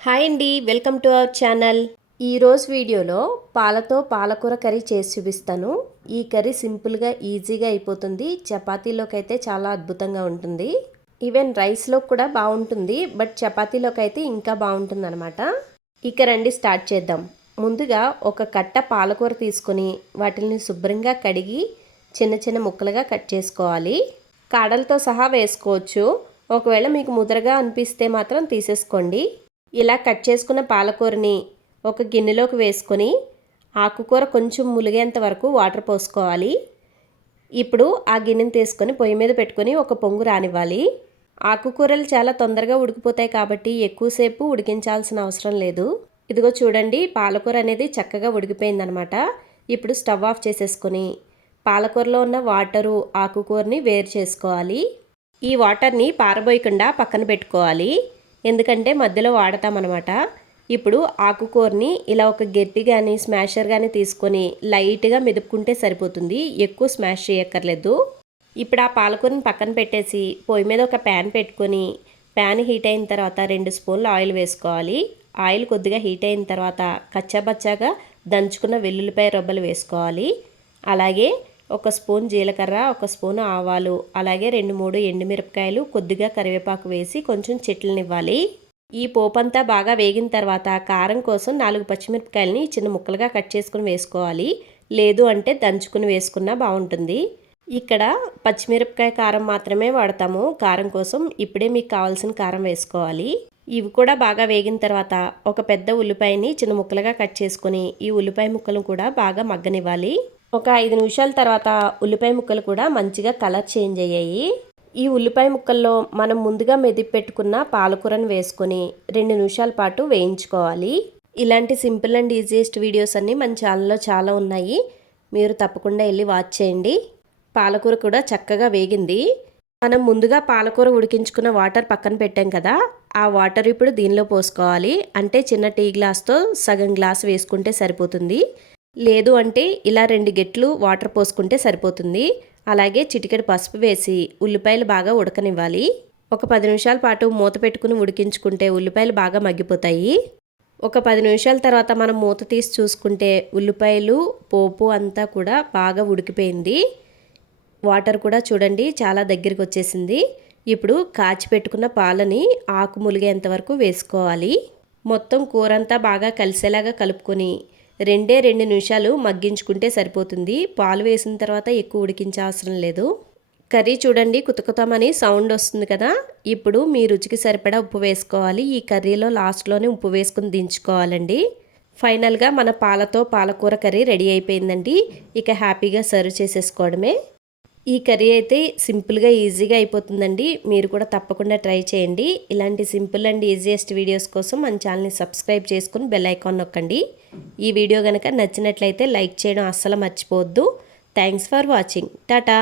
Hi అండి welcome to our channel. ఈరోజు వీడియోలో పాలతో పాలకూర కర్రీ చేసి చూపిస్తాను. ఈ కర్రీ సింపుల్గా ఈజీగా అయిపోతుంది. చపాతీలోకి అయితే చాలా అద్భుతంగా ఉంటుంది. ఈవెన్ రైస్లో కూడా బాగుంటుంది బట్ చపాతీలోకి అయితే ఇంకా బాగుంటుంది అనమాట ఇక రండి స్టార్ట్ చేద్దాం. ముందుగా ఒక కట్ట పాలకూర తీసుకొని వాటిని శుభ్రంగా కడిగి చిన్న చిన్న ముక్కలుగా కట్ చేసుకోవాలి. కాడలతో సహా వేసుకోవచ్చు. ఒకవేళ మీకు ముద్రగా అనిపిస్తే మాత్రం తీసేసుకోండి. ఇలా కట్ చేసుకున్న పాలకూరని ఒక గిన్నెలోకి వేసుకొని ఆకుకూర కొంచెం ములిగేంత వరకు వాటర్ పోసుకోవాలి. ఇప్పుడు ఆ గిన్నెని తీసుకొని పొయ్యి మీద పెట్టుకొని ఒక పొంగు రానివ్వాలి. ఆకుకూరలు చాలా తొందరగా ఉడికిపోతాయి కాబట్టి ఎక్కువసేపు ఉడికించాల్సిన అవసరం లేదు. ఇదిగో చూడండి పాలకూర అనేది చక్కగా ఉడికిపోయిందనమాట. ఇప్పుడు స్టవ్ ఆఫ్ చేసేసుకొని పాలకూరలో ఉన్న వాటరు ఆకుకూరని వేరు చేసుకోవాలి. ఈ వాటర్ని పారబోయకుండా పక్కన పెట్టుకోవాలి. ఎందుకంటే మధ్యలో వాడతామన్నమాట. ఇప్పుడు ఆకుకూరని ఇలా ఒక గట్టి కానీ స్మాషర్ కానీ తీసుకొని లైట్గా మెదుపుకుంటే సరిపోతుంది. ఎక్కువ స్మాష్ చేయక్కర్లేదు. ఇప్పుడు ఆ పాలకూరని పక్కన పెట్టేసి పొయ్యి మీద ఒక ప్యాన్ పెట్టుకొని ప్యాన్ హీట్ అయిన తర్వాత రెండు స్పూన్లు ఆయిల్ వేసుకోవాలి. ఆయిల్ కొద్దిగా హీట్ అయిన తర్వాత కచ్చాబచ్చాగా దంచుకున్న వెల్లుల్లిపాయ రొబ్బలు వేసుకోవాలి. అలాగే ఒక స్పూన్ జీలకర్ర ఒక స్పూన్ ఆవాలు అలాగే రెండు మూడు ఎండుమిరపకాయలు కొద్దిగా కరివేపాకు వేసి కొంచెం చెట్లనివ్వాలి. ఈ పోపంతా బాగా వేగిన తర్వాత కారం కోసం నాలుగు పచ్చిమిరపకాయలని చిన్న ముక్కలుగా కట్ చేసుకుని వేసుకోవాలి. లేదు అంటే దంచుకుని వేసుకున్నా బాగుంటుంది. ఇక్కడ పచ్చిమిరపకాయ కారం మాత్రమే వాడతాము. కారం కోసం ఇప్పుడే మీకు కావాల్సిన కారం వేసుకోవాలి. ఇవి కూడా బాగా వేగిన తర్వాత ఒక పెద్ద ఉల్లిపాయని చిన్న ముక్కలుగా కట్ చేసుకొని ఈ ఉల్లిపాయ ముక్కలను కూడా బాగా మగ్గనివ్వాలి. ఒక ఐదు నిమిషాల తర్వాత ఉల్లిపాయ ముక్కలు కూడా మంచిగా కలర్ చేంజ్ అయ్యాయి. ఈ ఉల్లిపాయ ముక్కల్లో మనం ముందుగా మెదిపి పెట్టుకున్న పాలకూరను వేసుకొని రెండు నిమిషాల పాటు వేయించుకోవాలి. ఇలాంటి సింపుల్ అండ్ ఈజియెస్ట్ వీడియోస్ అన్నీ మన ఛానల్లో చాలా ఉన్నాయి. మీరు తప్పకుండా వెళ్ళి వాచ్ చేయండి. పాలకూర కూడా చక్కగా వేగింది. మనం ముందుగా పాలకూర ఉడికించుకున్న వాటర్ పక్కన పెట్టాం కదా ఆ వాటర్ ఇప్పుడు దీనిలో పోసుకోవాలి. అంటే చిన్న టీ గ్లాస్తో సగం గ్లాస్ వేసుకుంటే సరిపోతుంది. లేదు అంటే ఇలా రెండు గెట్లు వాటర్ పోసుకుంటే సరిపోతుంది. అలాగే చిటికెడు పసుపు వేసి ఉల్లిపాయలు బాగా ఉడకనివ్వాలి. ఒక పది నిమిషాల పాటు మూత పెట్టుకుని ఉడికించుకుంటే ఉల్లిపాయలు బాగా మగ్గిపోతాయి. ఒక పది నిమిషాల తర్వాత మనం మూత తీసి చూసుకుంటే ఉల్లిపాయలు పోపు అంతా కూడా బాగా ఉడికిపోయింది. వాటర్ కూడా చూడండి చాలా దగ్గరికి వచ్చేసింది. ఇప్పుడు కాచి పెట్టుకున్న పాలని ఆకు ములిగేంత వరకు వేసుకోవాలి. మొత్తం కూర అంతా బాగా కలిసేలాగా కలుపుకొని రెండే రెండు నిమిషాలు మగ్గించుకుంటే సరిపోతుంది. పాలు వేసిన తర్వాత ఎక్కువ ఉడికించే అవసరం లేదు. కర్రీ చూడండి కుతకుతామని సౌండ్ వస్తుంది కదా. ఇప్పుడు మీ రుచికి సరిపడా ఉప్పు వేసుకోవాలి. ఈ కర్రీలో లాస్ట్లోనే ఉప్పు వేసుకుని దించుకోవాలండి. ఫైనల్గా మన పాలతో పాలకూర కర్రీ రెడీ అయిపోయిందండి. ఇక హ్యాపీగా సర్వ్ చేసేసుకోవడమే. ఈ కర్రీ అయితే సింపుల్గా ఈజీగా అయిపోతుందండి. మీరు కూడా తప్పకుండా ట్రై చేయండి. ఇలాంటి సింపుల్ అండ్ ఈజియెస్ట్ వీడియోస్ కోసం మన ఛానల్ని సబ్స్క్రైబ్ చేసుకుని బెల్ ఐకాన్ నొక్కండి. ఈ వీడియో కనుక నచ్చినట్లయితే లైక్ చేయడం అస్సలు మర్చిపోవద్దు. Thanks for watching. టాటా!